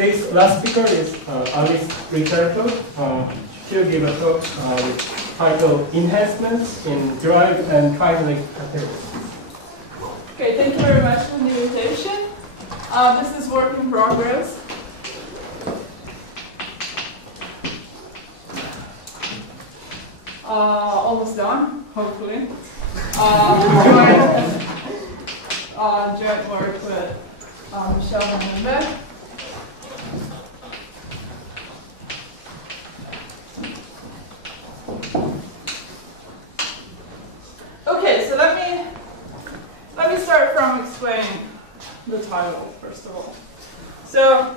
today's last speaker is Rizzardo. She'll give a talk with title Enhancements in Derived and Triangulated categories. Okay, thank you very much for the invitation. This is work in progress. Almost done, hopefully. Joint work with Michelle and Linda. Okay, so let me start from explaining the title first of all. So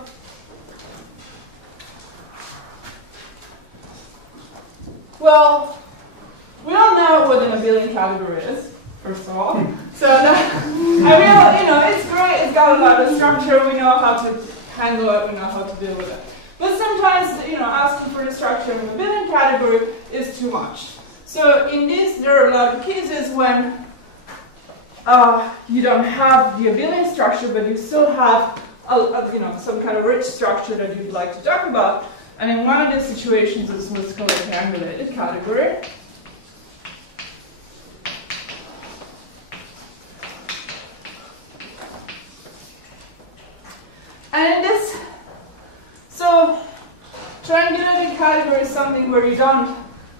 well, we don't know what an abelian category is, first of all. So that, it's great, it's got a lot of structure, we know how to handle it, we know how to deal with it. But sometimes, asking for the structure of an abelian category is too much. So in this, there are a lot of cases when you don't have the abelian structure, but you still have some kind of rich structure that you'd like to talk about. And in one of these situations is what's called a triangulated category. And in this, so triangulated category is something where you don't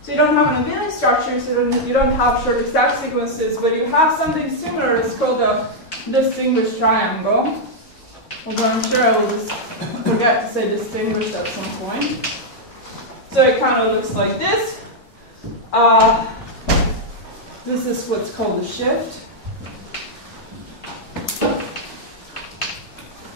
have an abelian structure, so you don't have short exact sequences, but you have something similar. It's called a distinguished triangle. Although I'm sure I will just forget to say distinguished at some point. So it kind of looks like this. This is what's called the shift.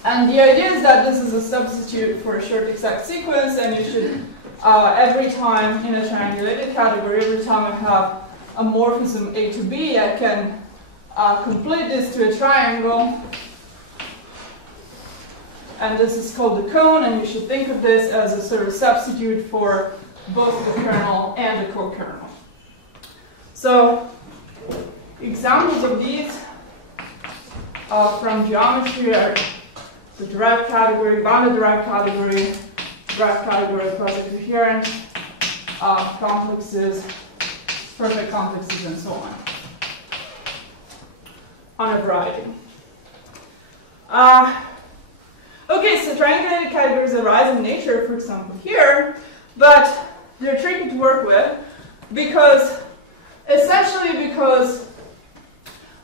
And the idea is that this is a substitute for a short exact sequence, and you should, every time in a triangulated category, every time I have a morphism A to B, I can complete this to a triangle. And this is called the cone, and you should think of this as a sort of substitute for both the kernel and the co-kernel. So examples of these from geometry are the derived category, bounded derived category of quasi-coherent, complexes, perfect complexes, and so on a variety. Okay, so triangulated categories arise in nature, for example, here, but they're tricky to work with essentially because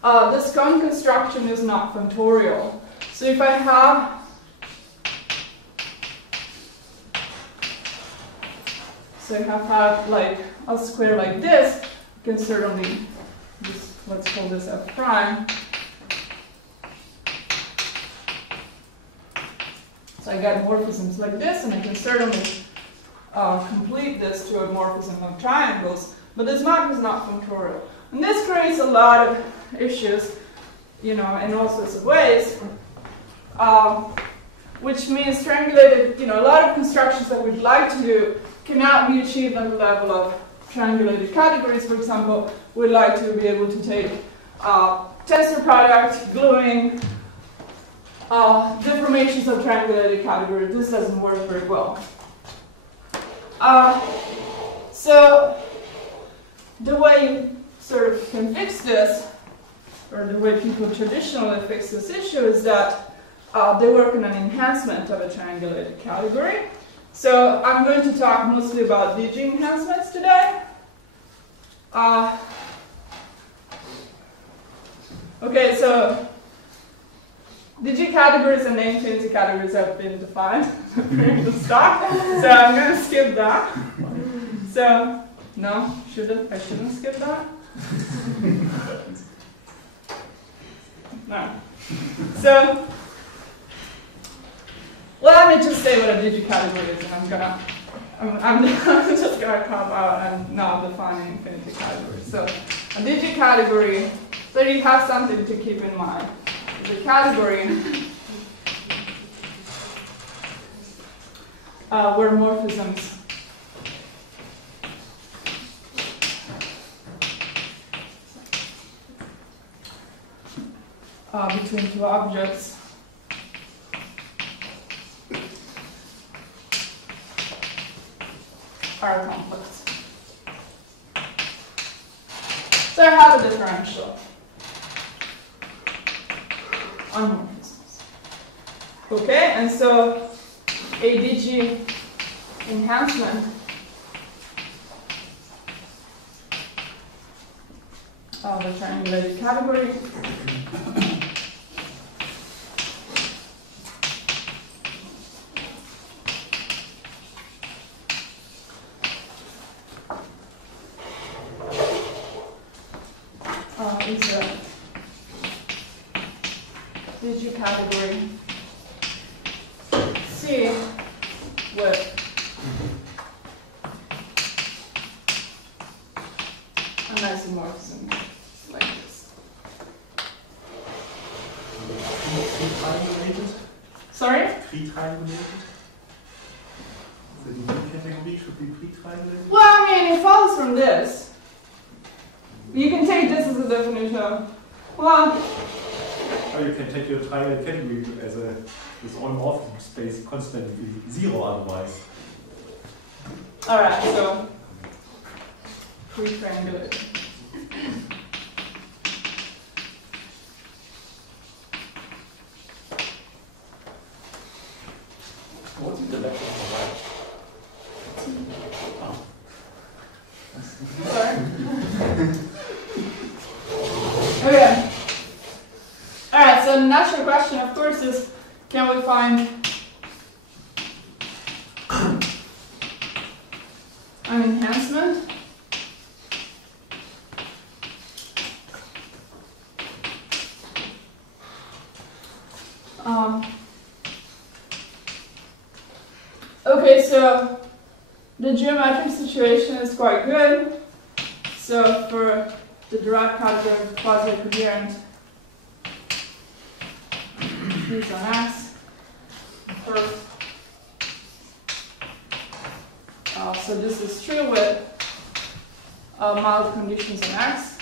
this cone construction is not functorial. So if I have like a square like this, I can certainly just, let's call this F prime. So I get morphisms like this, and I can certainly complete this to a morphism of triangles, but this map is not functorial. And this creates a lot of issues, in all sorts of ways, which means triangulated, a lot of constructions that we'd like to do cannot be achieved on the level of triangulated categories. For example, we'd like to be able to take tensor product, gluing, deformations of triangulated categories. This doesn't work very well. So the way you sort of can fix this, or the way people traditionally fix this issue, is that they work on an enhancement of a triangulated category. So I'm going to talk mostly about DG enhancements today. Okay, so DG categories and name fancy categories have been defined during the start, so I'm going to skip that. So, no, I shouldn't skip that? No. So, let me just say what a DG category is, and I'm just gonna come out and not define an infinity category. So, a DG category, so you have something to keep in mind. The category where morphisms between two objects are complex. So I have a differential on morphisms. Okay, and so a DG enhancement of the triangulated category is a DG category C with an isomorphism like this. Triangulated? Sorry? Pre-triangulated? The new category should be pre-triangulated? Well, I mean, it follows from this. You can take this as a definition of, well, Or you can take your triangular category as a with all morphism space constantly zero otherwise. alright, so pre-triangulated. What's the direction of the right? Sorry? Okay. Alright, so the natural question, of course, is can we find an enhancement? Okay, so the geometric situation is quite good. So for the derived category of quasi-coherent, these on X. First, so this is true with mild conditions on X.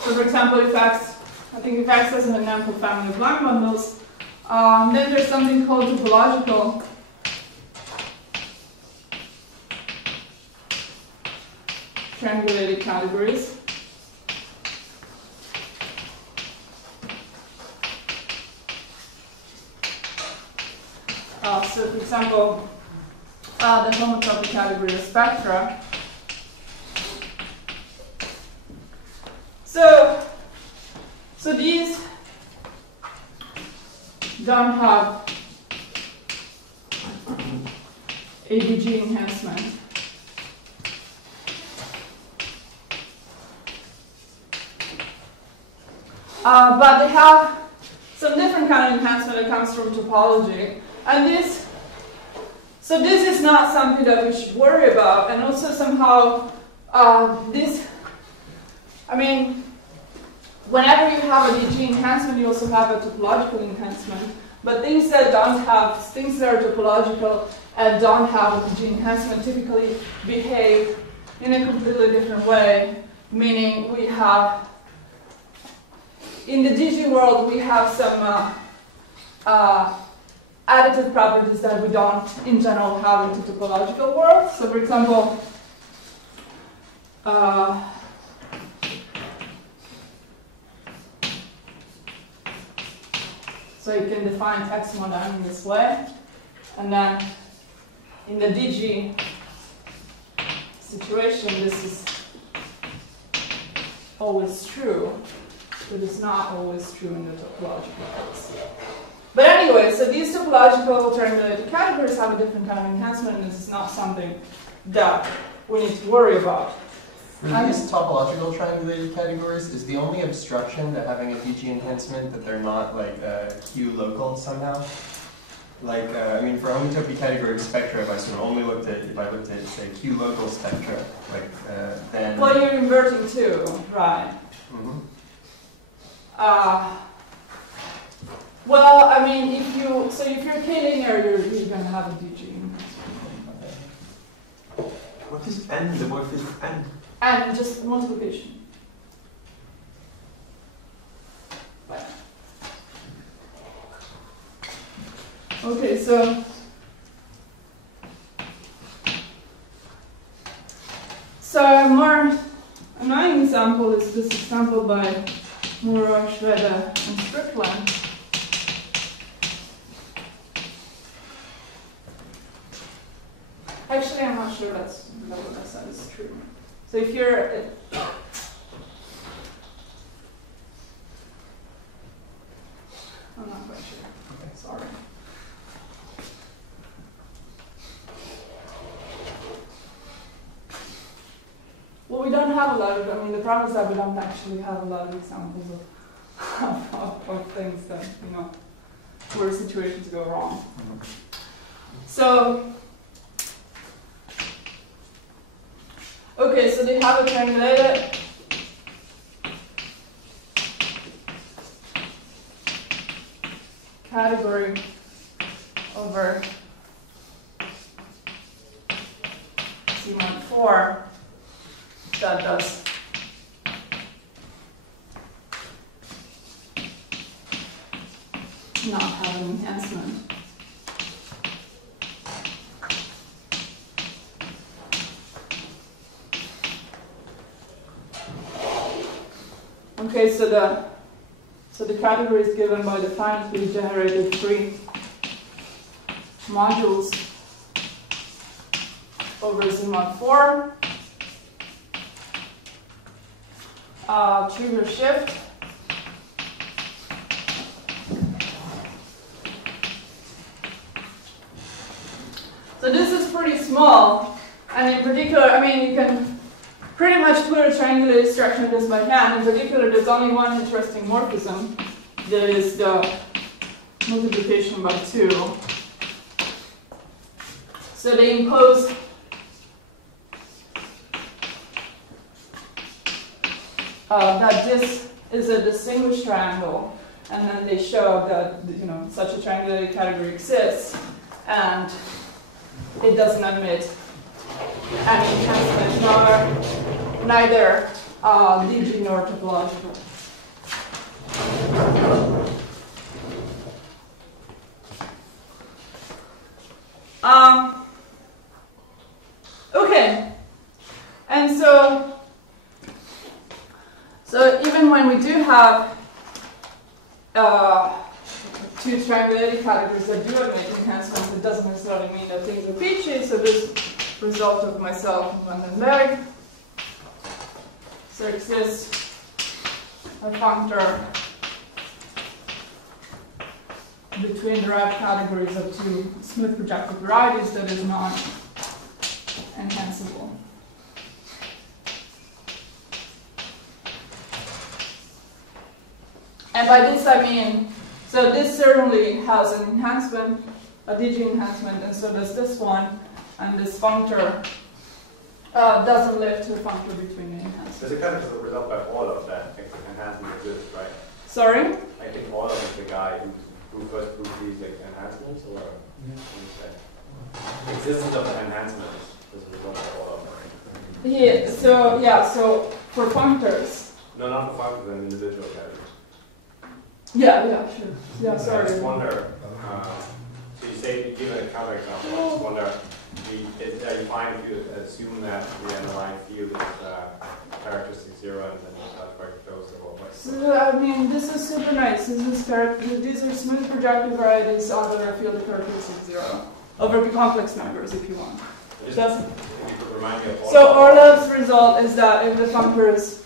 So for example, if X, I think if X has an ample family of line bundles, then there's something called topological triangulated categories. So for example, the homotopy category of spectra. So these don't have a DG enhancement. But they have some different kind of enhancement that comes from topology. And this is not something that we should worry about. And also somehow whenever you have a DG enhancement, you also have a topological enhancement. But things that are topological and don't have a DG enhancement typically behave in a completely different way. Meaning we have, in the DG world, we have some additive properties that we don't, in general, have in the topological world. So for example, so you can define X mod n in this way, and then in the DG situation, this is always true, but it's not always true in the topological case. But anyway, so these topological triangulated categories have a different kind of enhancement, and this is not something that we need to worry about. For these topological triangulated categories, is the only obstruction to having a DG enhancement that they're not like Q local somehow? Like, for homotopy category of spectra, if I sort of only looked at, say, Q local spectra, then... Well, you're inverting too, right? Mm-hmm. Well, if you're K-linear, you're going to have a DG. What is n? The morphism n? And just multiplication. Okay, so another example is this example by Moreau, Schroeder, and Strickland. Actually, I'm not sure that what I said is true. So if you're I'm not quite sure. Okay, sorry. Well, we don't have a lot of, I mean, the problem is that we don't actually have a lot of examples of things that, you know, where situations go wrong. So, okay, so they have a triangulated category over C14 that does not have an enhancement. Okay, so the category is given by the finitely generated free modules over Z-mod 4. Trigger shift. So this is pretty small, and in particular, I mean, you can pretty much put a triangulated structure in this by hand. In particular, there's only one interesting morphism. That is the multiplication by 2. So they impose that this is a distinguished triangle, and then they show that, you know, such a triangulated category exists, and it doesn't admit any enhancement, neither DG nor topological. Okay, and so even when we do have two triangulated categories that do admit enhancements, it doesn't necessarily mean that things are peachy. So this result of myself and Vandenberg. So exists a functor between derived categories of two smooth projective varieties that is not enhanceable. And by this I mean, so this certainly has an enhancement, a DG enhancement, and so does this one, and this functor doesn't live to a functor between the enhancements. Does it kind of result by all of that enhancement exists, right? Sorry? I think all of the guy who first proved these like enhancements, or existence of the enhancements as a result of all of them. Yeah, so for functors. No, not for functors, an individual category. Yeah, sure. Yeah, sorry. I just wonder, so you say, you give a counterexample, I just wonder, are you fine if you assume that the underlying field is characteristic 0 and then that's very close to what? So, I mean, this is super nice. These are smooth projective varieties over a field of characteristic 0. Over complex numbers, if you want. Just, if you could remind me of all so Orlov's result is that if the functor is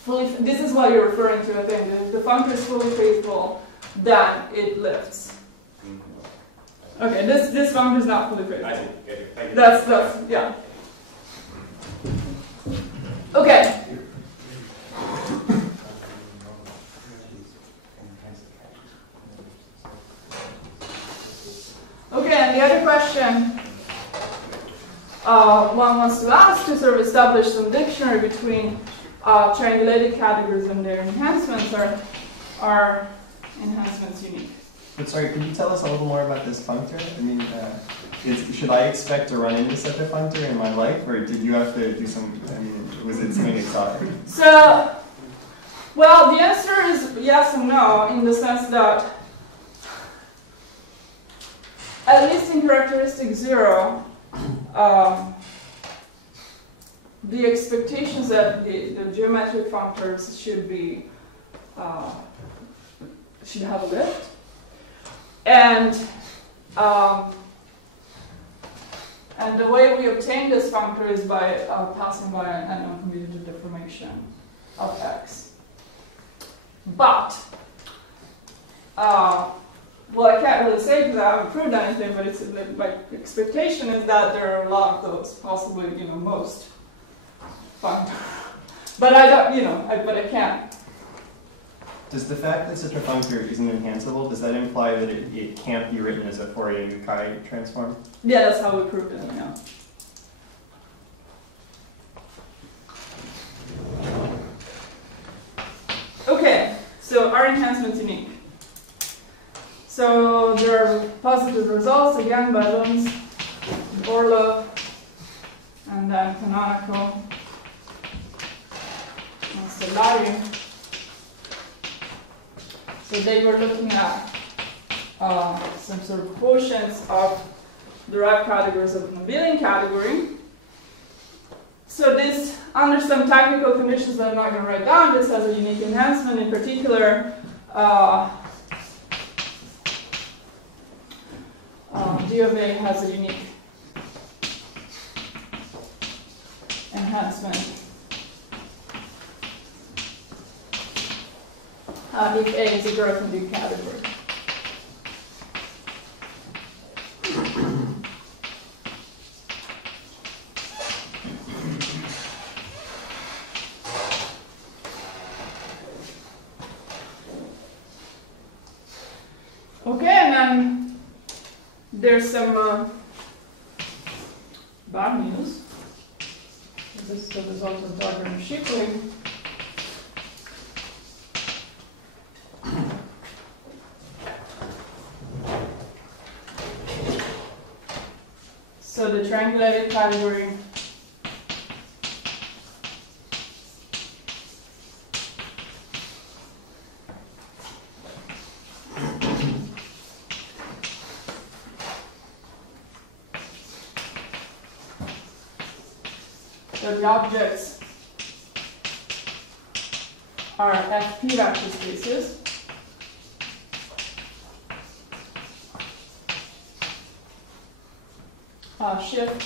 fully, this is what you're referring to, I think. If the functor is fully faithful, then it lifts. Okay, this functor is not fully faithful. I see. Okay, thank you. That's yeah. Okay. Okay, and the other question one wants to ask to sort of establish some dictionary between triangulated categories and their enhancements are enhancements unique. But sorry, could you tell us a little more about this functor? I mean, should I expect to run into such a functor in my life, or did you have to do some, I mean, was it something exotic? So, well, the answer is yes and no, in the sense that at least in characteristic 0, the expectations that the geometric functors should be should have a lift, and the way we obtain this functor is by passing by an uncommutative deformation of x. But well, I can't really say because I haven't proved anything, but it's my expectation is that there are a lot of those, possibly, most functors. But I don't, but I can't. Does the fact that such a functor isn't enhanceable, does that imply that it can't be written as a Fourier-Yukai transform? Yeah, that's how we proved it, yeah. Okay, so are enhancements unique? So there are positive results, again, by Lunds, Orlov, and then canonical, and Solari. So they were looking at some sort of quotients of derived categories of an abelian category. So this, under some technical conditions that I'm not going to write down, this has a unique enhancement. In particular, D of A has a unique enhancement if A is a Grothendieck category. Okay, and then there's some bad news. This is the result of diagram shaping. So the triangulated category so the objects are FP vector spaces. Shift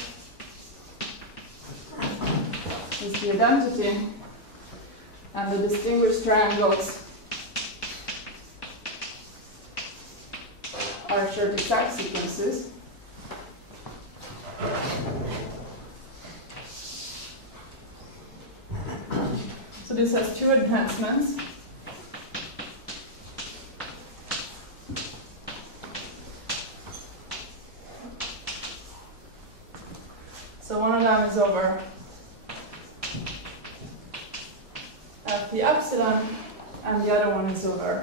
is the identity, and the distinguished triangles are shared exact sequences. So this has two enhancements. So one of them is over F the epsilon, and the other one is over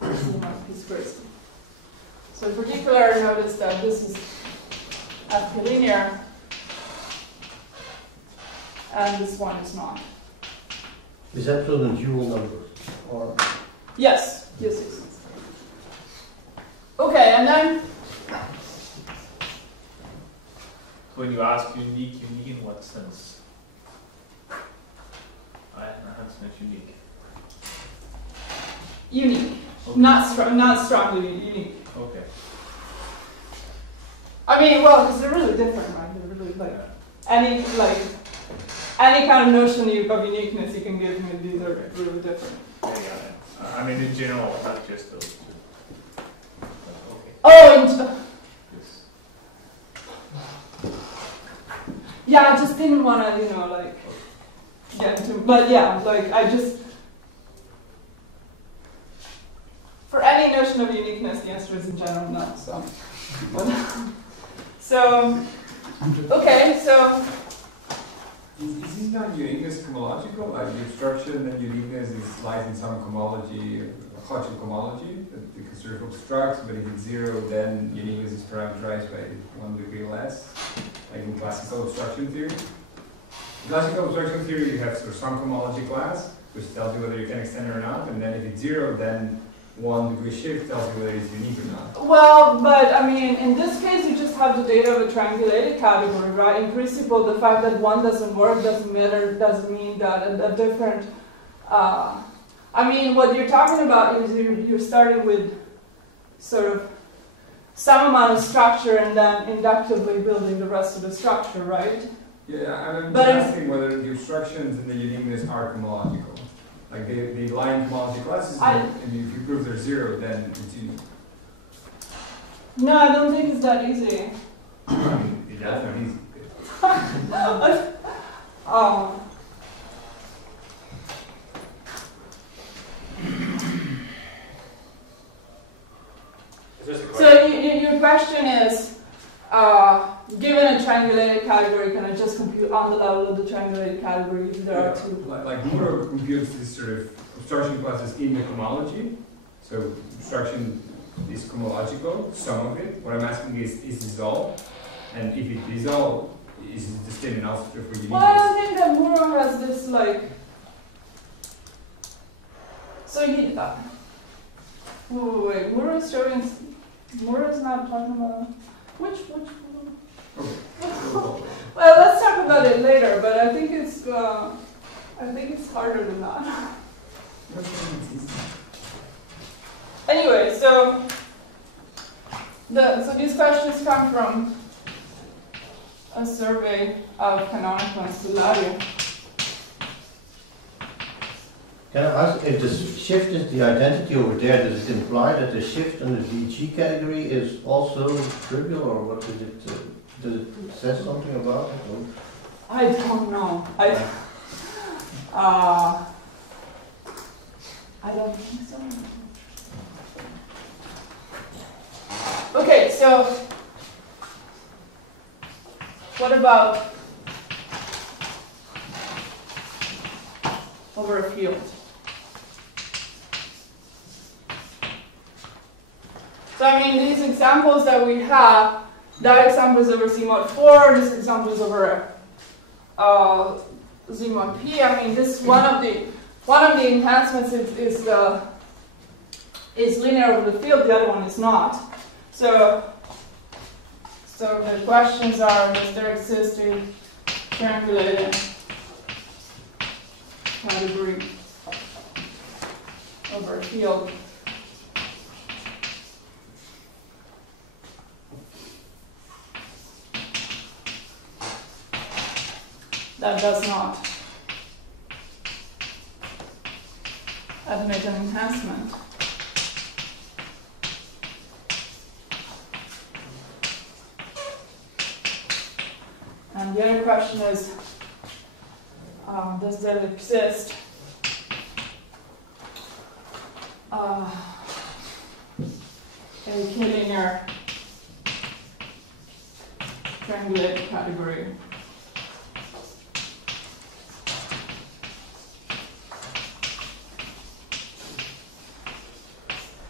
sigma p squared. So in particular, notice that this is F linear, and this one is not. Is epsilon dual numbers? Or? Yes, yes, yes. Okay, and then when you ask unique in what sense? Enhancement unique. Unique, Okay. not strongly unique. Okay. I mean, well, because they're really different, right? They're really any kind of notion of uniqueness you can give me. These are really different. I got it. I mean, in general, not just those two. Okay. Oh, Yes. yeah, I just didn't want to, get into. But yeah, I just. For any notion of uniqueness, the answer is in general no. So, okay, so. Is this not uniqueness homological? Like the obstruction and uniqueness lies in some homology, a Hodgkin homology that the constructor obstructs, but if it's zero, then uniqueness is parameterized by 1 degree less, like in classical obstruction theory. In classical obstruction theory, you have sort of some homology class, which tells you whether you can extend it or not, and then if it's zero, then 1 degree shift tells you whether it's unique or not. Well, but I mean, in this case, you just have the data of a triangulated category, right? In principle, the fact that one doesn't work doesn't matter, doesn't mean that a different, I mean, what you're talking about is you're starting with sort of some amount of structure and then inductively building the rest of the structure, right? Yeah, I'm But just asking whether the obstructions and the uniqueness are homological. Like the line homology classes, and if you prove they're 0, then it's unique. No, I don't think it's that easy. I mean, it does not easy. So your question is, given a triangulated category, can I just compute on the level of the triangulated category if there are two? Like Muro computes this sort of obstruction classes in the homology. So obstruction is homological, some of it. What I'm asking is this all? And if it is all, is it the state analysis for uniqueness? Well, I don't think that Muro has this like. So he. Wait, Muro is showing. Muro is not talking about. Which Okay. well, let's talk about it later. But I think it's harder than that. Anyway, so these questions come from a survey of canonical installation. Can I ask, if the shift is the identity over there, does it imply that the shift in the VG category is also trivial, or what does it say something about it? Or? I don't know. I don't think so. Okay, so what about over a field? So I mean, these examples that we have, that example is over C mod 4, this example is over Z mod P. I mean, this one of the enhancements is linear over the field, the other one is not. So the questions are: does there exist a triangulated category over a field? That does not admit an enhancement. And the other question is, does there exist a k-linear triangulated category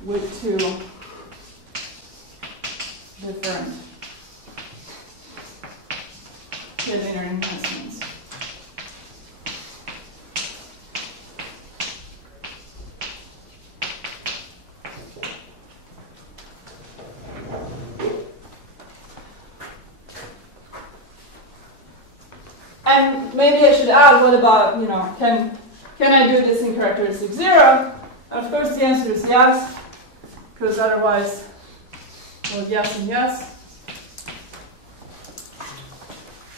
with two different k-linear enhancements? And maybe I should add, what about, can I do this in characteristic 0? And of course the answer is yes, because otherwise, well, yes and yes.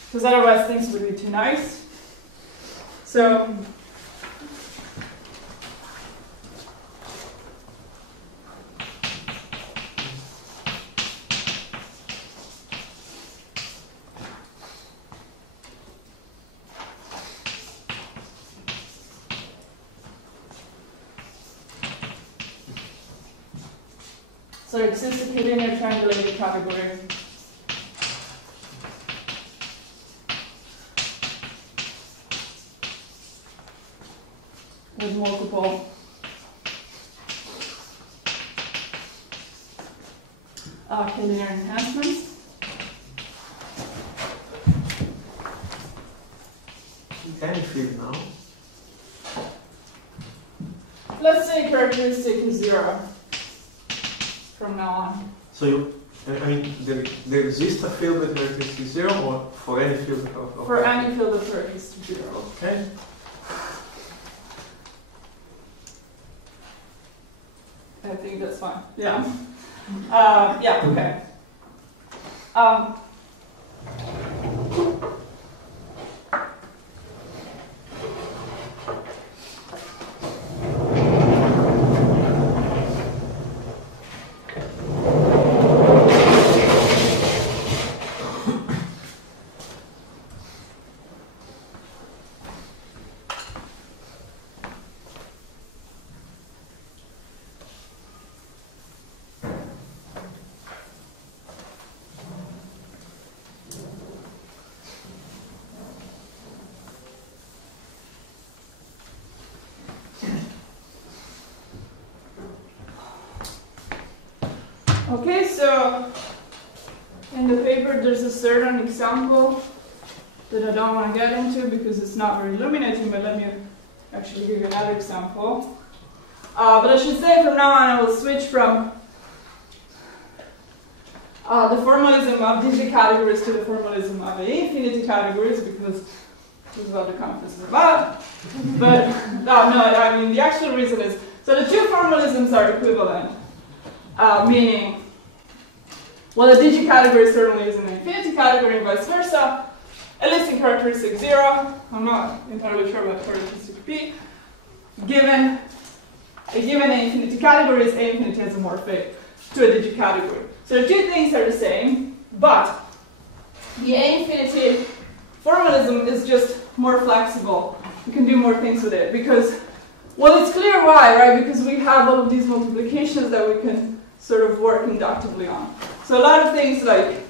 Because otherwise things would be too nice. So there exists a k-linear triangulated category with multiple k-linear enhancements. Can you feel now? Let's say characteristic is 0. from now on. So you, I mean, there exists a field with vertex to 0, or for any field of For any field of vertex to 0. Okay. I think that's fine. Yeah. Yeah. Okay. Okay, so in the paper there's a certain example that I don't want to get into because it's not very illuminating, but let me actually give you another example. But I should say from now on I will switch from the formalism of digit categories to the formalism of the infinity categories, because this is what the conference is about. But no, I mean the actual reason is, so the two formalisms are equivalent. Meaning, well, the digit category certainly is an infinity category and vice versa. At least in characteristic 0, I'm not entirely sure about characteristic P. Given a given A infinity category is A infinity isomorphic to a digit category. So the two things are the same, but the A infinity formalism is just more flexible. You can do more things with it because, well, it's clear why, right? Because we have all of these multiplications that we can sort of work inductively on. So a lot of things like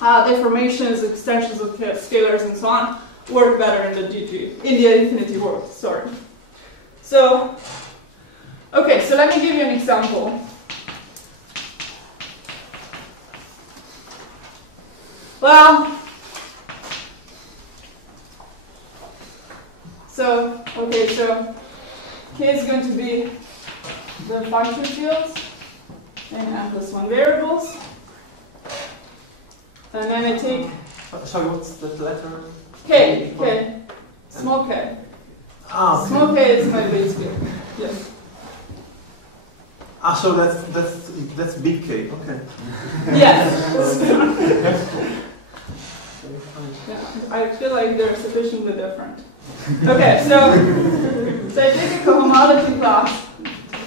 deformations, extensions of scalars, and so on work better in the infinity world. Sorry. So, okay. So let me give you an example. Well, so okay. So K is going to be the function fields in n+1 variables. And then I take... Sorry, what's the letter? K. Small k. Ah, okay. Small k is my base k. Yes. Ah, so that's big K, okay. Yes. Yeah, I feel like they're sufficiently different. Okay, so I take a cohomology class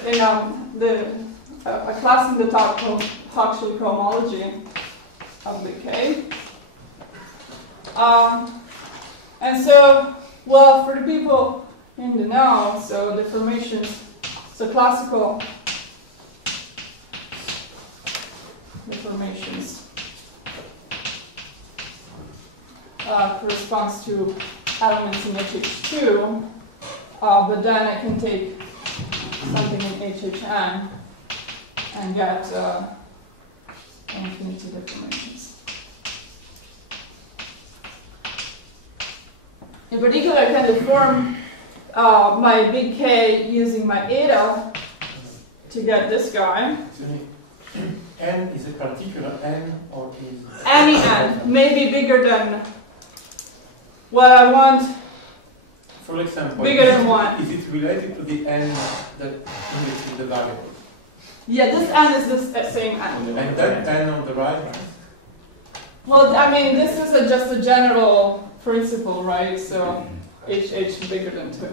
in a class in the Topology cohomology of the K. And so, well, for the people in the know, so deformations, so classical deformations corresponds to elements in HH2, but then I can take something in HHN and get infinity deformations. In particular, I can deform my big K using my eta to get this guy. N is a particular N or is Any N, maybe bigger than what I want. For example, bigger than 1. Is it related to the N that indicates the variable? Yeah, this N is the same N. And that N on the right? Well, I mean, this is just a general principle, right? So HH bigger than 2.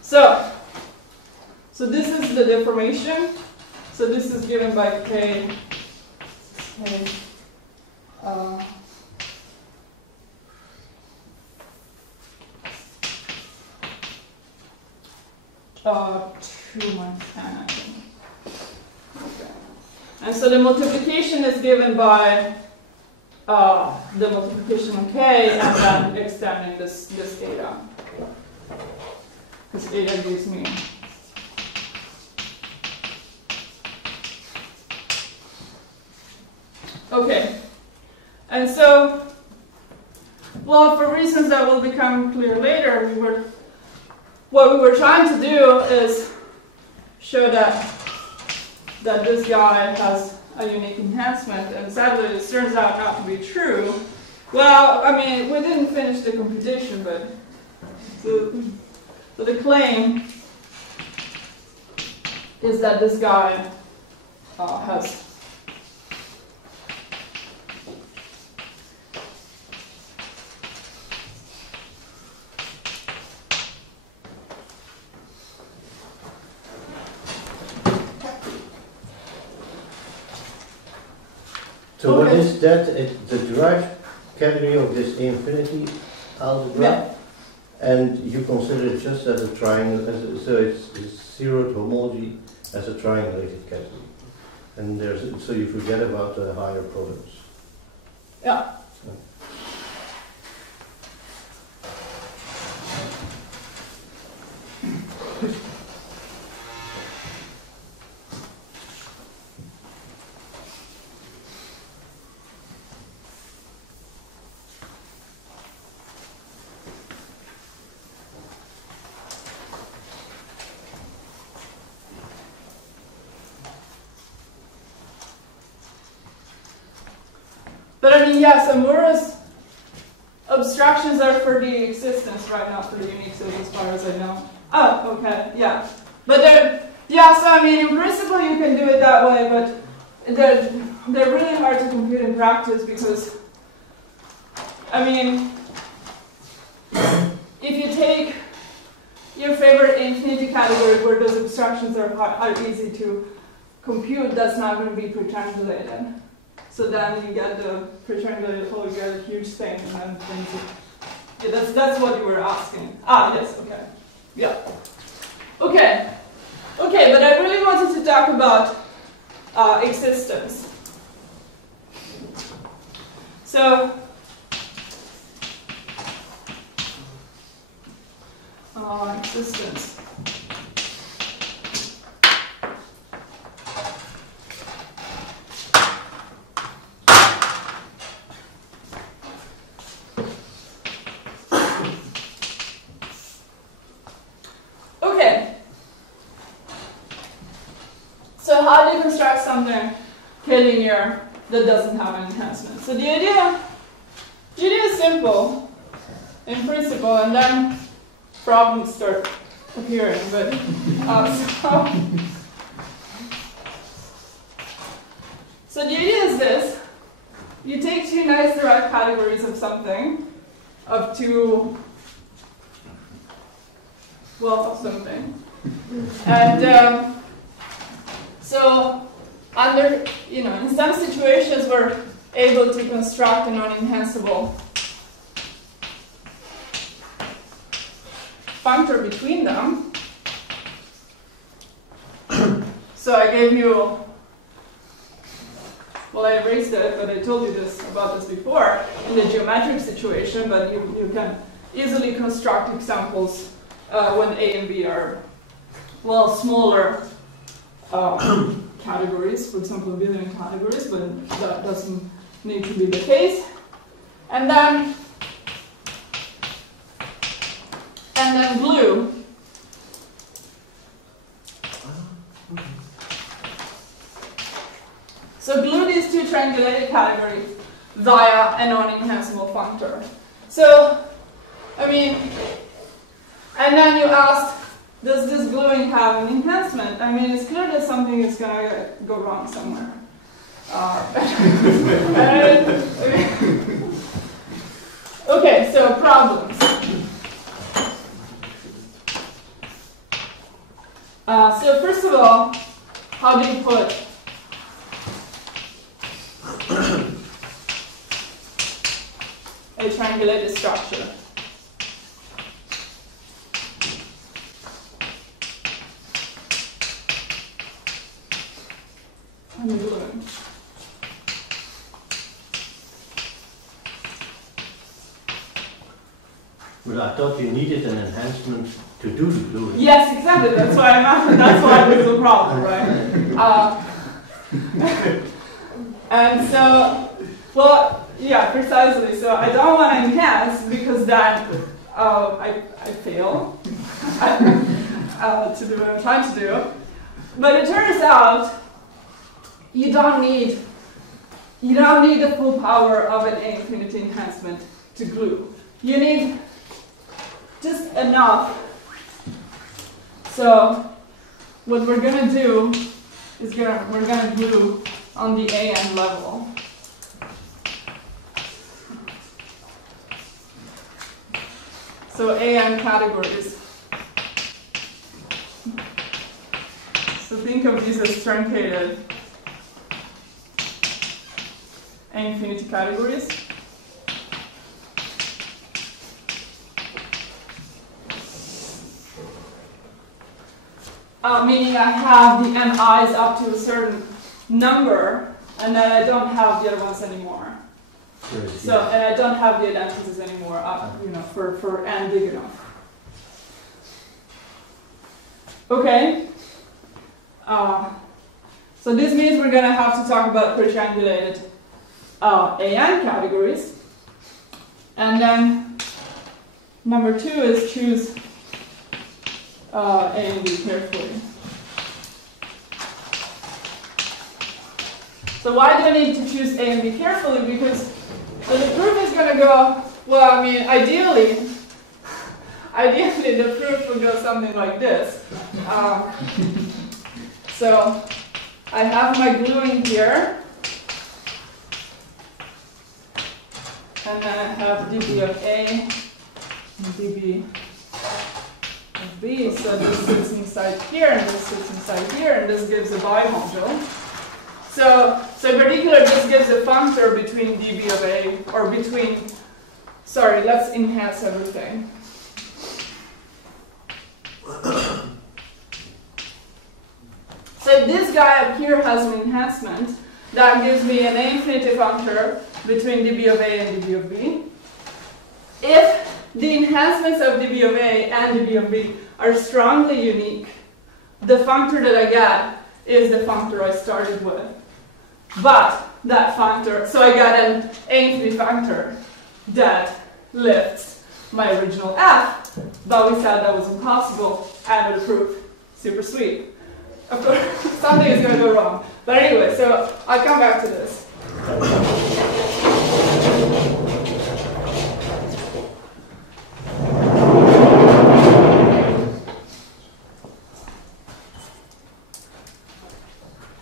So this is the deformation. So this is given by K. 2 minus 10, I think. Okay. And so the multiplication is given by the multiplication on K and then extending this eta. Because eta gives me okay. And so, well, for reasons that will become clear later, we were what we were trying to do is show that this guy has a unique enhancement, and sadly it turns out not to be true. Well, I mean, we didn't finish the computation, but so the claim is that this guy has So what is that? It's the derived category of this A infinity algebra, yeah. and you consider it just as a triangle, so it's zeroed homology as a triangulated category. And so you forget about the higher products. Yeah. But I mean, yeah, so Mura's abstractions are for the existence, right? Not for the unique, so as far as I know. Oh, okay, yeah. But yeah, so I mean, in principle you can do it that way, but they're really hard to compute in practice because, I mean, if you take your favorite infinity category where those abstractions are easy to compute, that's not going to be pretriangulated. So then you get the pretriangulated whole, you get a huge thing, and then things. Yeah, that's what you were asking. Ah, yes, okay. Yeah. Okay. Okay, but I really wanted to talk about existence. So, existence. So how do you construct something k-linear that doesn't have an enhancement? So the idea is simple in principle, and then problems start appearing. But so the idea is this: you take two nice derived categories of something, of something, and so under, in some situations we're able to construct a non-enhanceable functor between them. So I gave you, well, I erased it, but I told you about this before in the geometric situation, but you can easily construct examples when A and B are, smaller categories, for example, abelian categories, but that doesn't need to be the case. And then blue. So glue these two triangulated categories via a non-enhanceable functor. So, I mean, and then you asked, does this gluing have an enhancement? I mean, it's clear that something is going to go wrong somewhere. Okay, so problems. So first of all, how do you put a triangulated structure? But I thought you needed an enhancement to do the gluing. Yes, exactly. That's why I'm asking. That's why it's a problem, right? And so, well, yeah, precisely. So I don't want to enhance because then I fail to do what I'm trying to do. But it turns out you don't need the full power of an A-infinity enhancement to glue. You need just enough. So what we're going to do is we're going to glue on the AN level. So AN categories. So think of these as truncated A-infinity categories. Meaning I have the ni's up to a certain number, and then I don't have the other ones anymore. So, and I don't have the identities anymore, for n big enough. Okay. So this means we're going to have to talk about triangulated AN categories. And then number 2 is choose A and B carefully. So why do I need to choose A and B carefully? Because the proof is going to go, well, I mean, ideally the proof would go something like this. So I have my gluing here, and then I have dB of A and dB of B. So this sits inside here, and this sits inside here, and this gives a bimodule. So in particular, this gives a functor between dB of A, or between, sorry, let's enhance everything. So if this guy up here has an enhancement, that gives me an A-infinity functor between dB of A and dB of B. If the enhancements of dB of A and dB of B are strongly unique, the functor that I get is the functor I started with. But that functor, so I got an A-infinity functor that lifts my original f, but we said that was impossible, and with a proof, super sweet. Of course, something is going to go wrong. But anyway, so I'll come back to this.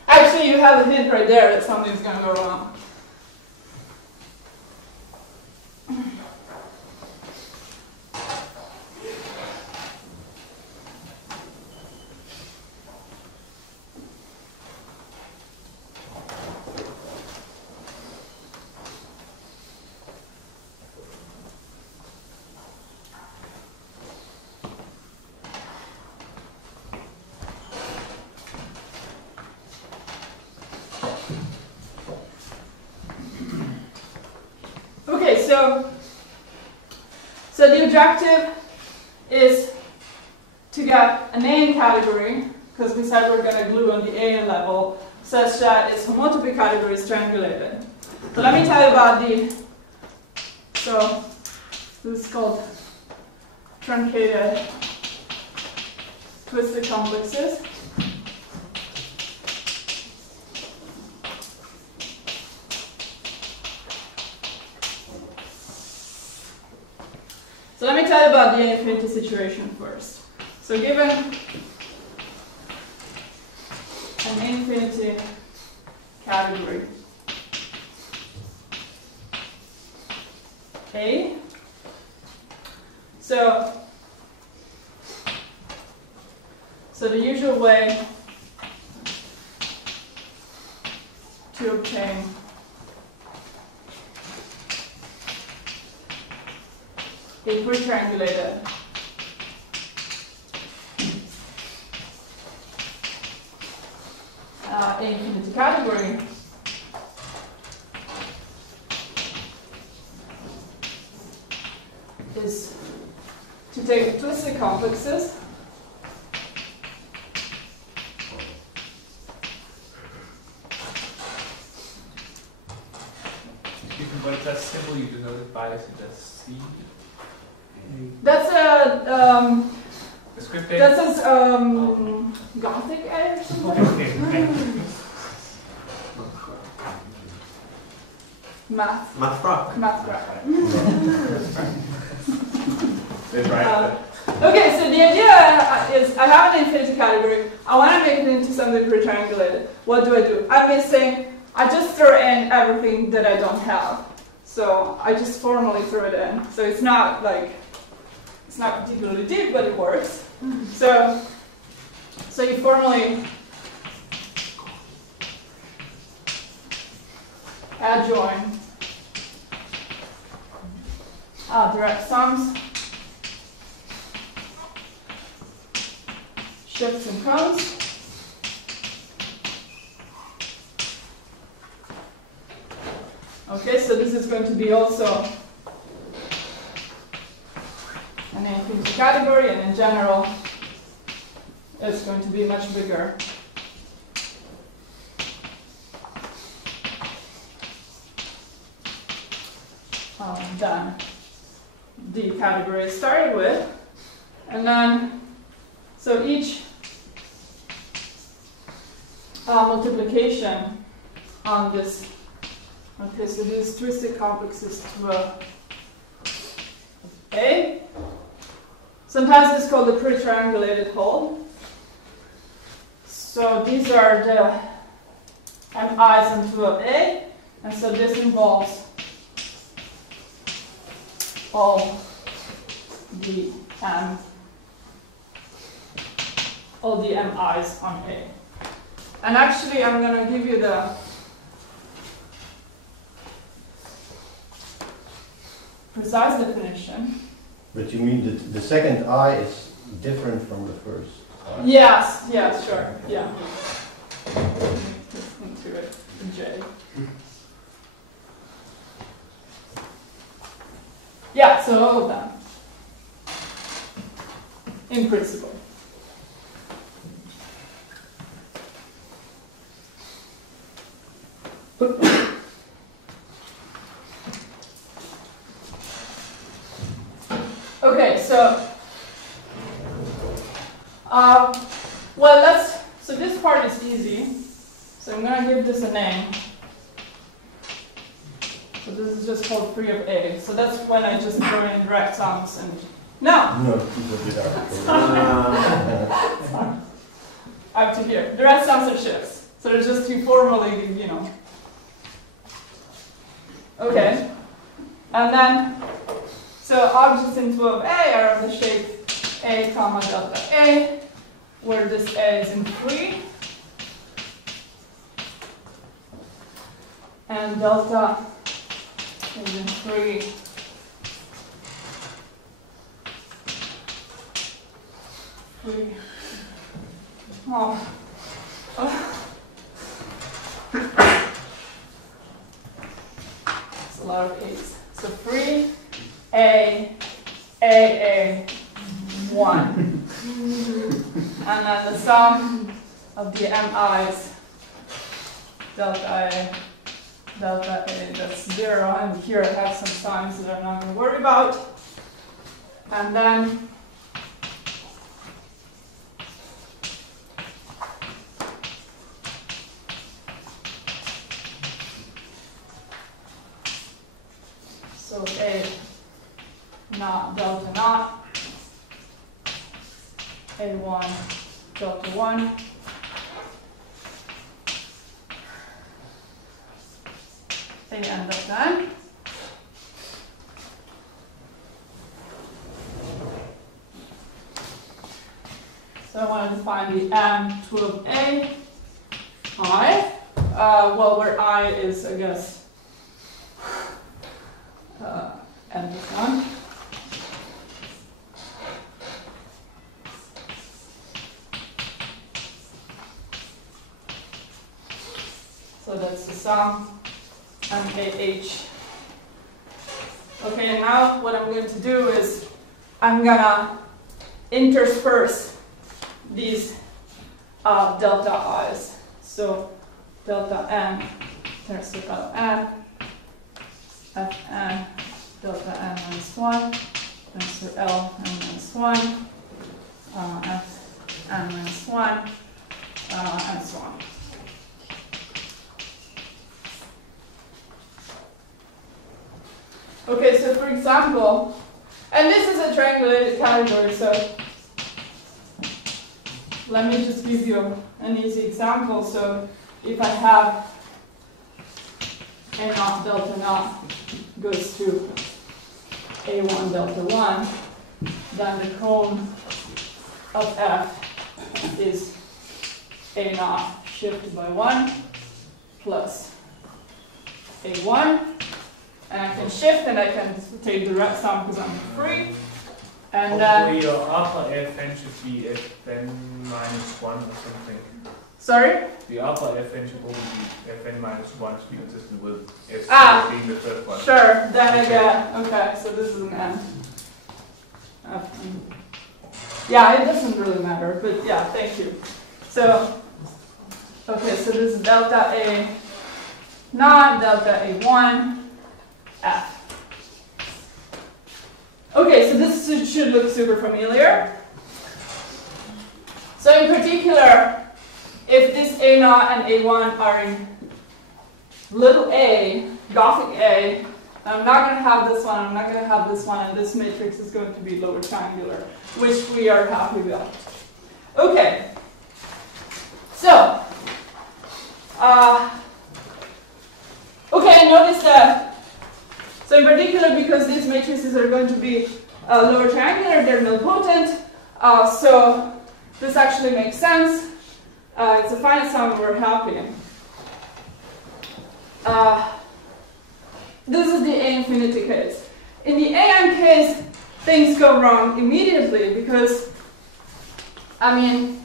Actually, you have a hint right there that something's going to go wrong. So the objective is to get an AN category, because we said we're going to glue on the AN level, such that its homotopy category is triangulated. So let me tell you about so this is called truncated twisted complexes. So let me tell you about the A-infinity situation first. So given an A-infinity category A, so the usual way to obtain a triangulated A-infinity category is to take twisted complexes You can write that symbol you denoted by it as C. That's The script A? that says Gothic A or something. Okay. Math. Math rock. Math graph. That's right. Okay, so the idea is I have an infinity category. I want to make it into something pre-triangulated. What do? I'm missing. I just throw in everything that I don't have. So I just formally throw it in. So it's not like, it's not particularly deep, but it works. So you formally adjoin direct sums, shifts and cones. Okay, so this is going to be also an infinity category, and in general, it's going to be much bigger. Than the category started with. And then, so each multiplication on this, okay, so these twisted complexes to A. Sometimes it's called the pre-triangulated whole. So these are the mi's on 2 of A, and so this involves all the mi's on A. And actually, I'm going to give you the precise definition. But you mean that the second I is different from the first I? Yes, sure, yeah. Into it, J. Yeah, so all of them, in principle. Okay, so, so this part is easy. So I'm going to give this a name. So this is just called free of A. So that's when I just throw in direct sums and no. No, people did that. Up to here. Direct sums are shifts. So they're just to formally, you know. Okay. And then, so objects in 2 of A are of the shape A comma delta A, where this A is in free. And delta is in free. Oh. It's a lot of A's. So free A, 1. And then the sum of the mi's, delta A, that's 0. And here I have some signs that I'm not going to worry about. And then so A not delta not, A1 delta 1, A and delta n. So I want to define the M2 of A, I. Well, where I is, I guess, n plus 1. So that's the sum and AH. Okay, and now what I'm going to do is I'm going to intersperse these delta i's. So delta n turns to delta n, fn delta n minus 1, tensor L n minus 1, f n minus 1, and so on. Okay, so for example, and this is a triangulated category, so let me just give you an easy example. So if I have A naught delta naught goes to A1 delta 1, then the cone of F is A naught shifted by 1 plus A1. And I can shift and I can take the rest sum because I'm free. And hopefully your upper Fn should be Fn minus 1 or something. sorry? The upper Fn should always be Fn minus 1 to be consistent with F being the third one. Sure, then I get, okay, so this is an N. Yeah, it doesn't really matter, but yeah, thank you. So, okay, so this is delta A naught, delta A1, F. Okay, so this should look super familiar. So in particular, if this A naught and A1 are in little a, Gothic A, I'm not going to have this one, I'm not going to have this one, and this matrix is going to be lower triangular, which we are happy with. Okay, so, okay, notice that. So in particular, because these matrices are going to be lower triangular, they're nilpotent. So this actually makes sense. It's a finite sum, and we're happy. This is the A infinity case. In the AN case, things go wrong immediately because, I mean,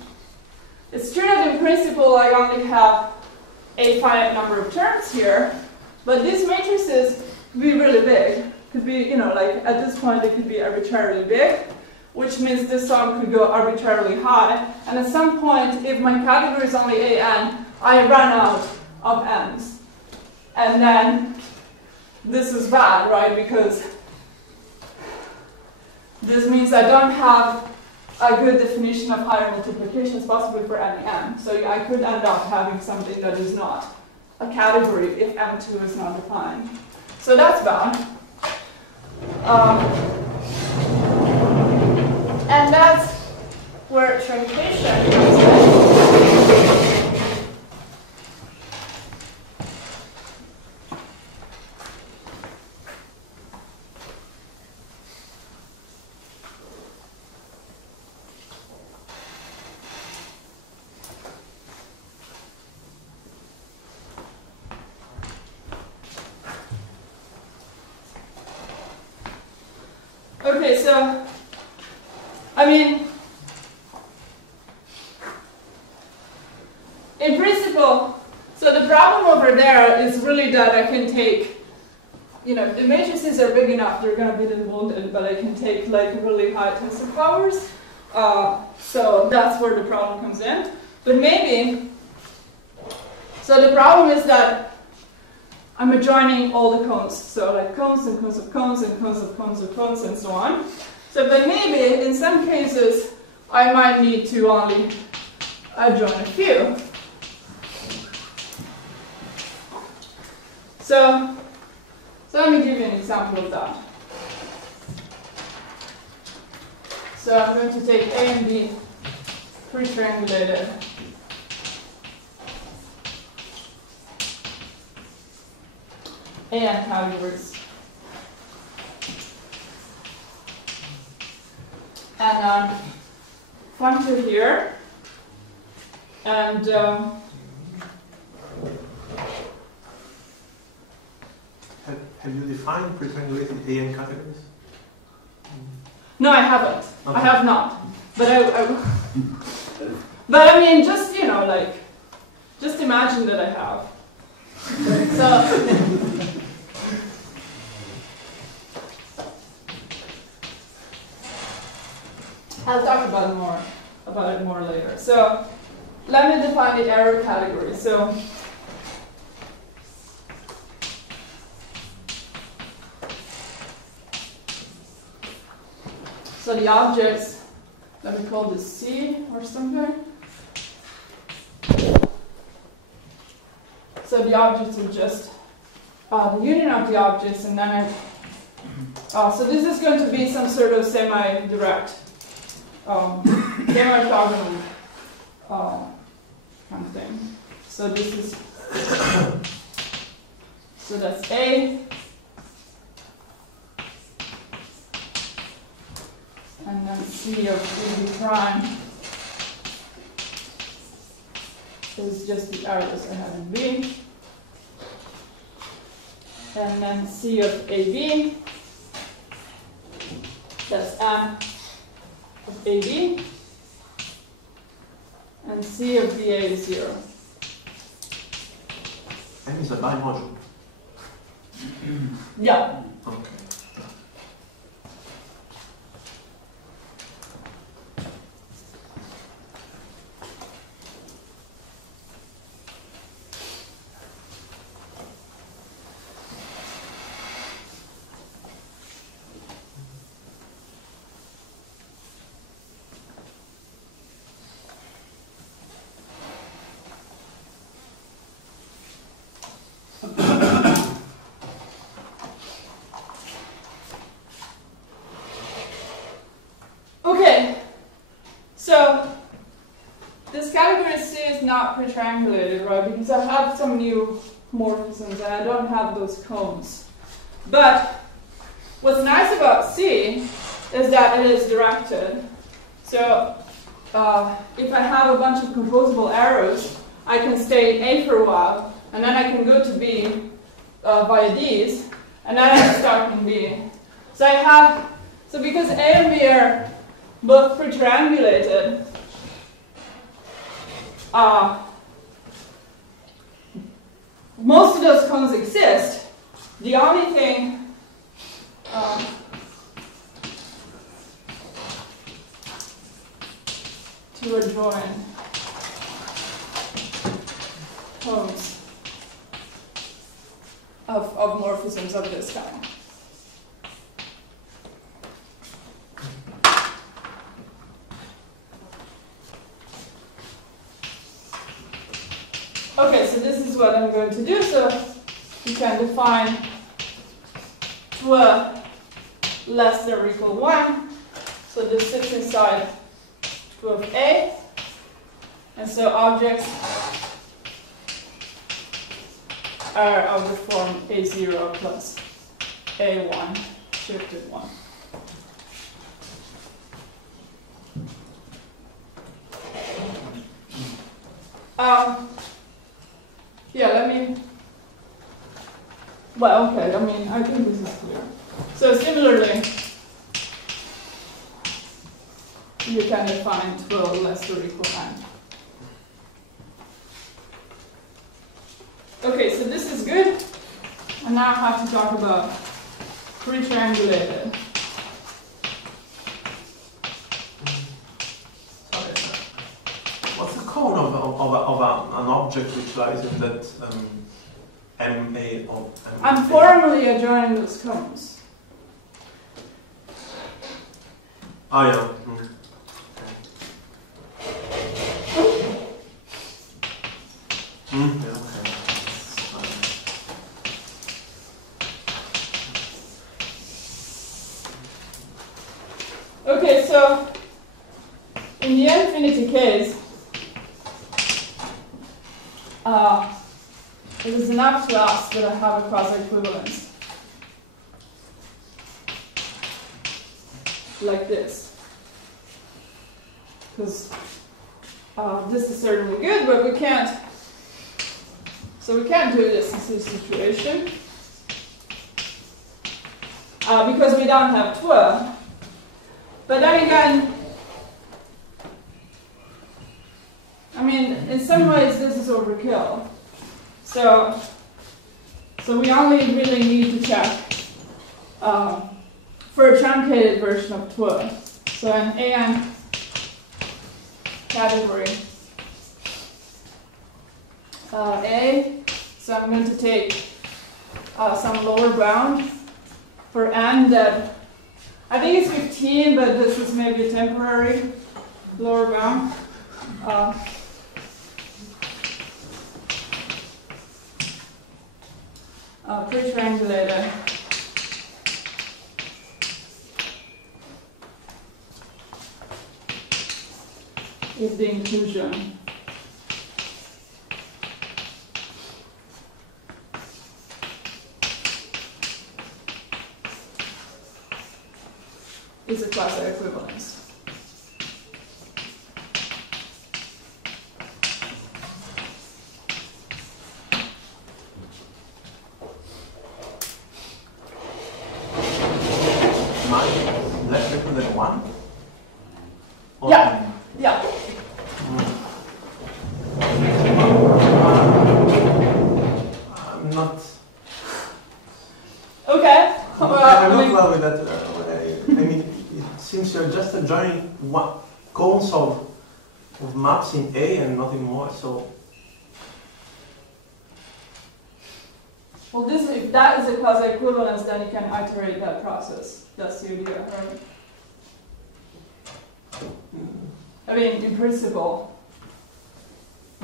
it's true that in principle I only have a finite number of terms here, but these matrices could be really big. Could be, you know, like at this point they could be arbitrarily big, which means this sum could go arbitrarily high. And at some point, if my category is only AN, I run out of N's. And then this is bad, right? Because this means I don't have a good definition of higher multiplications possibly for any n. So I could end up having something that is not a category if M2 is not defined. So that's bad. And that's where truncation comes in. Okay, so, I mean, in principle, so the problem over there is really that I can take, you know, the matrices are big enough, they're going to be involved, but I can take like really high tensor powers. So that's where the problem comes in. But maybe, so the problem is that I'm adjoining all the cones, so like cones and cones of cones and cones of cones of cones and so on. So, but maybe in some cases I might need to only adjoin a few. So let me give you an example of that. So I'm going to take A and B pre-triangulated. And categories. And functor here. And have you defined pre-triangulated AN categories? No, I haven't. Okay. I have not. But but I mean, just, you know, like, just imagine that I have. So, I'll talk about it more later. So let me define the error category. So So the objects, let me call this C or something. So the objects are just the union of the objects, and then so this is going to be some sort of semi-direct, semi-orthogonal kind of thing. So this is, so that's A, and then C of AB prime is just the arrows I have in B. And then C of AB, that's M of AB. And C of BA is 0. M is a bimodule. Yeah. Okay. Okay, so this category C is not pre-triangulated, right? Because I have some new morphisms and I don't have those cones. But what's nice about C is that it is directed. So if I have a bunch of composable arrows, I can stay in A for a while, and then I can go to B via these, and then I can start in B. So I have, so because A and B are both pre-triangulated, most of those cones exist. The only thing to adjoin cones of morphisms of this kind. Okay, so this is what I'm going to do. So you can define tw less than or equal 1. So this sits inside tw of A. And so objects are of the form A0 plus A1 shifted 1. Yeah, let me, well, okay, I mean, I think this is clear. So similarly, you can define 12 less or equal n. Okay, so this is good. And now I have to talk about pre-triangulated. What's the cone of an object which lies in that MA of M? I'm formally adjoining those cones. Ah, yeah. Yeah, okay. Okay, so in the infinity case, it is enough to ask that I have a quasi-equivalence. Like this. Because this is certainly good, but we can't. So we can't do this in this situation. Because we don't have tw. But then again, I mean, in some ways this is overkill. So we only really need to check for a truncated version of tw. So an AN category A. So I'm going to take some lower bound for n that I think it's 15, but this is maybe a temporary lower bound. Pre-triangulated. Is the inclusion. Is a quasi-equivalence. Less little than 1? Yeah. Yeah. I'm not. Okay. I'm not well with that. I mean, it seems you're just joining one cones of maps in A and nothing more. So. Well, this, if that is a quasi-equivalence, then you can iterate that process. That's the idea, right? I mean, in principle.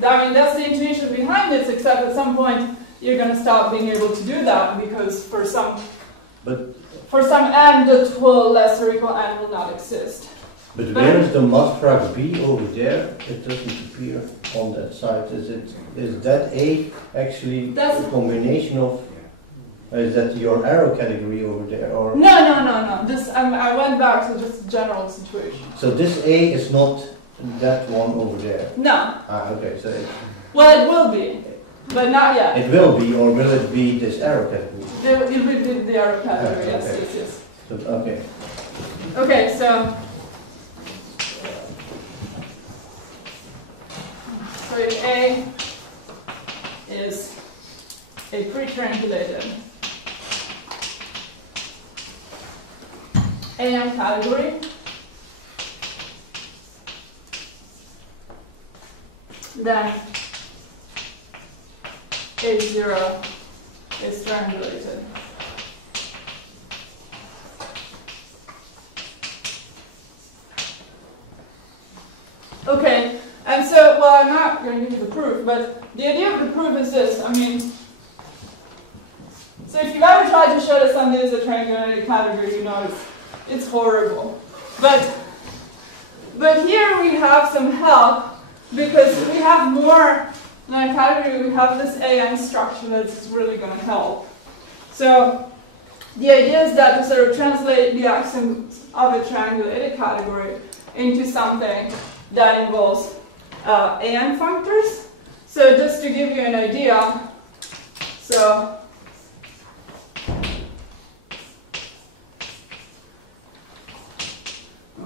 I mean, that's the intuition behind it, except at some point you're going to stop being able to do that because for some n, the will less or equal n will not exist. But where is the mathfrag B over there? It doesn't appear on that side. Is that A actually a combination of? Is that your arrow category over there, or? No. This I went back to just general situation. So this A is not that one over there. No. Ah, okay. So Well, it will be, but not yet. it will be, or will it be this arrow category? It will be the arrow category. Yes, Okay. yes. So, okay. Okay, so if A is a pre-triangulated AM category, then A0 is triangulated. Okay, and so, well, I'm not going to give you the proof, but the idea of the proof is this. I mean, so if you've ever tried to show that something is a triangulated category, you know it's horrible. But here we have some help because we have more than a category. We have this AN structure that's really going to help. So the idea is that to sort of translate the axioms of a triangulated category into something that involves AN functors. So just to give you an idea, so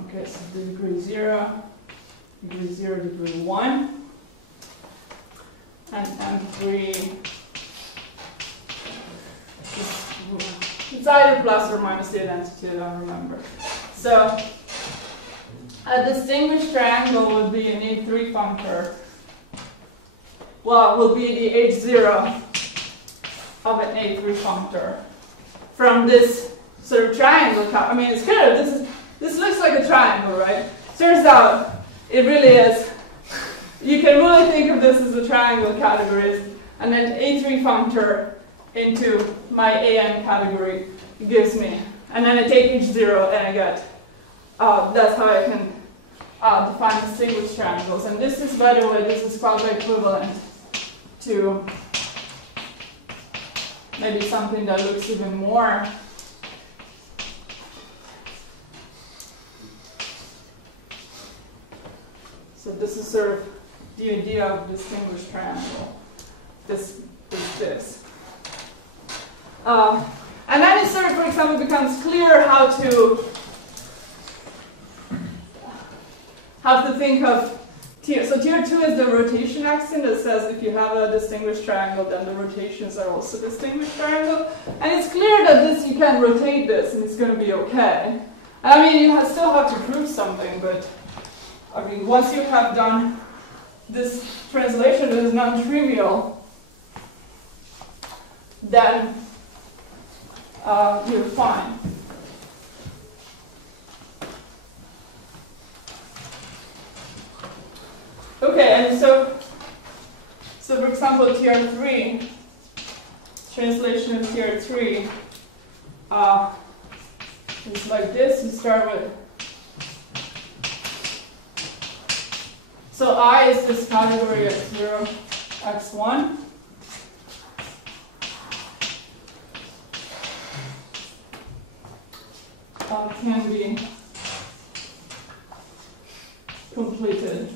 okay, so degree 0, degree 1, and M3. It's either plus or minus the identity, I don't remember. So a distinguished triangle would be an A3 functor. Well, will be the H0 of an A3 functor from this sort of triangle. I mean, it's good. This looks like a triangle, right? Turns out it really is. You can really think of this as a triangle categories, and then A3 functor into my AN category gives me, and then I take H0 and I get. That's how I can define distinguished triangles. And this is, by the way, this is quasi-equivalent to maybe something that looks even more so this is sort of the idea of distinguished triangle. This is this. And then it sort of, for example, becomes clear how to think of tier. So tier 2 is the rotation axiom that says if you have a distinguished triangle, then the rotations are also distinguished triangle. And it's clear that this you can rotate this and it's going to be okay. I mean, you still have to prove something, but I mean, once you have done this translation that is non-trivial, then you're fine. Okay, and so for example, tier 3, translation of tier 3 is like this. You start with, so I is this category of 0, x1. Can be completed.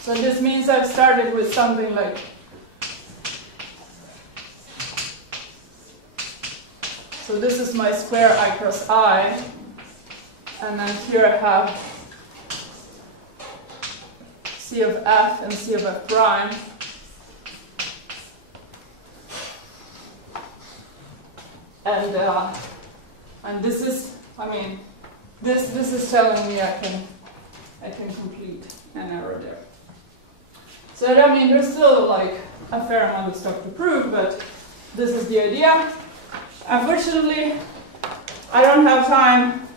So this means I've started with something like, so this is my square I cross I, and then here I have C of f and C of f prime. And this is, I mean, this is telling me I can complete an error there. So I mean, there's still like a fair amount of stuff to prove, but this is the idea. Unfortunately, I don't have time.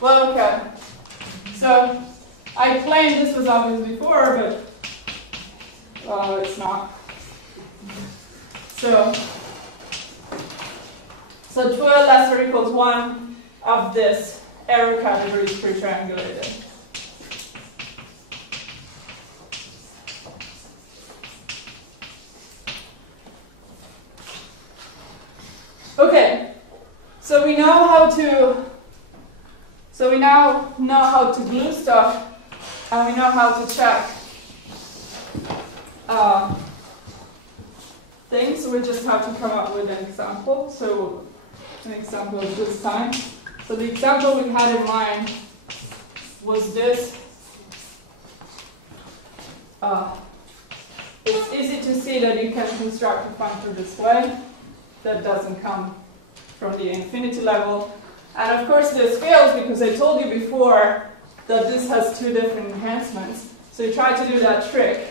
Well, okay. So I claimed this was obvious before, but it's not. So 2 less or equals 1 of this error category is pre-triangulated. Okay, so we know how to. So we now know how to glue stuff, and we know how to check things. So we just have to come up with an example. So an example of this time. So the example we had in mind was this. It's easy to see that you can construct a function this way that doesn't come from the infinity level. And of course this fails because I told you before that this has 2 different enhancements. So you try to do that trick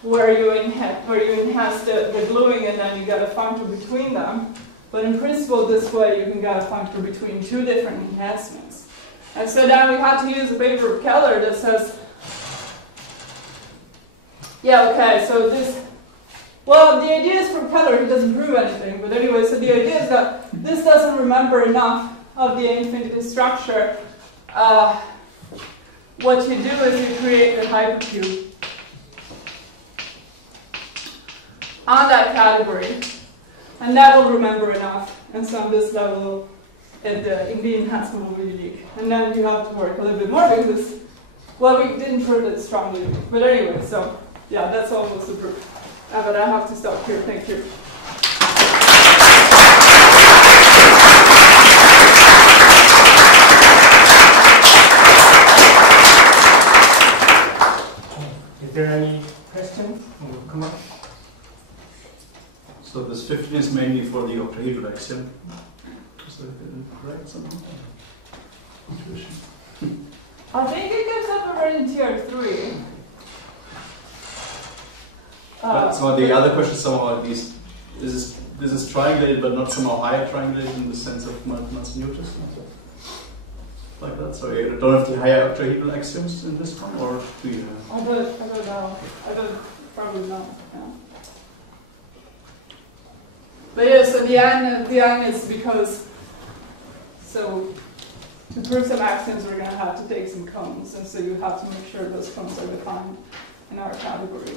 where you enhance the gluing and then you get a functor between them. But in principle, this way you can get a functor between 2 different enhancements. And so then we had to use a paper of Keller that says, yeah, okay, so this, well, the idea is from Keller, he doesn't prove anything, but anyway, so the idea is that this doesn't remember enough of the infinity structure. What you do is you create the hypercube on that category, and that will remember enough, and so on this level, in the enhancement will be unique. And then you have to work a little bit more because, well, we didn't prove it strongly, but anyway, so yeah, that's almost the proof. But I have to stop here. Thank you. Is there any question? Come on. So this 15 is mainly for the octahedral axiom. Is that correct somehow? Intuition. I think it gives up already in tier 3. So the other question somehow at least, this is triangulated but not somehow higher triangulated in the sense of Maltz-Newton? Like that? So you don't have the higher octahedral axioms in this one, or do you have? I don't know. I don't probably not. Yeah. But yeah, so the end is because, so to prove some axioms we're going to have to take some cones, and so you have to make sure those cones are defined in our category.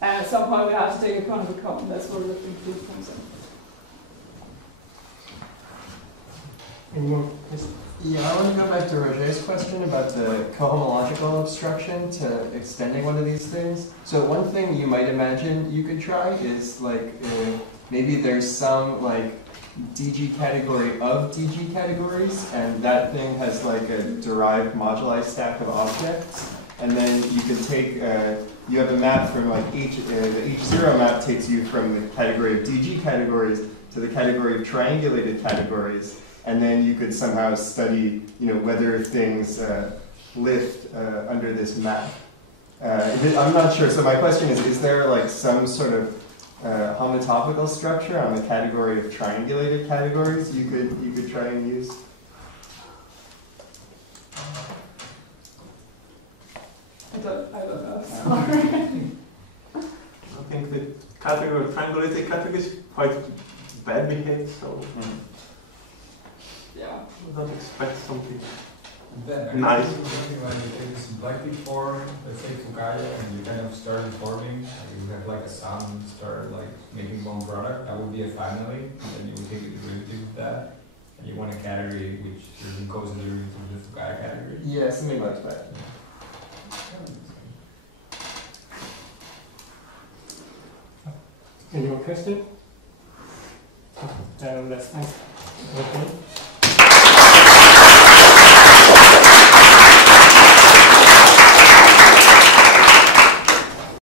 And at some point we have to take a cone of a cone. That's where the conclude comes in. Any more questions? Yeah, I want to go back to Roger's question about the cohomological obstruction to extending one of these things. So one thing you might imagine you could try is like maybe there's some like DG category of DG categories, and that thing has like a derived moduli stack of objects, and then you could take you have a map from like the H0 map takes you from the category of DG categories to the category of triangulated categories. And then you could somehow study, whether things lift under this map. I'm not sure. So my question is there like some sort of homotopical structure on the category of triangulated categories you could try and use? I don't know. Sorry. I think the category of triangulated categories is quite bad behaved, so Yeah. I don't expect something Then nice. When you take a symplectic form, let's say Fukaya, and you kind of start forming, you have like a sum, start like making one product, that would be a family, and then you would take the derivative of that, and you want a category which goes in the derivative of the Fukaya category. Yeah, something like that. Any more question? Let's move. Okay.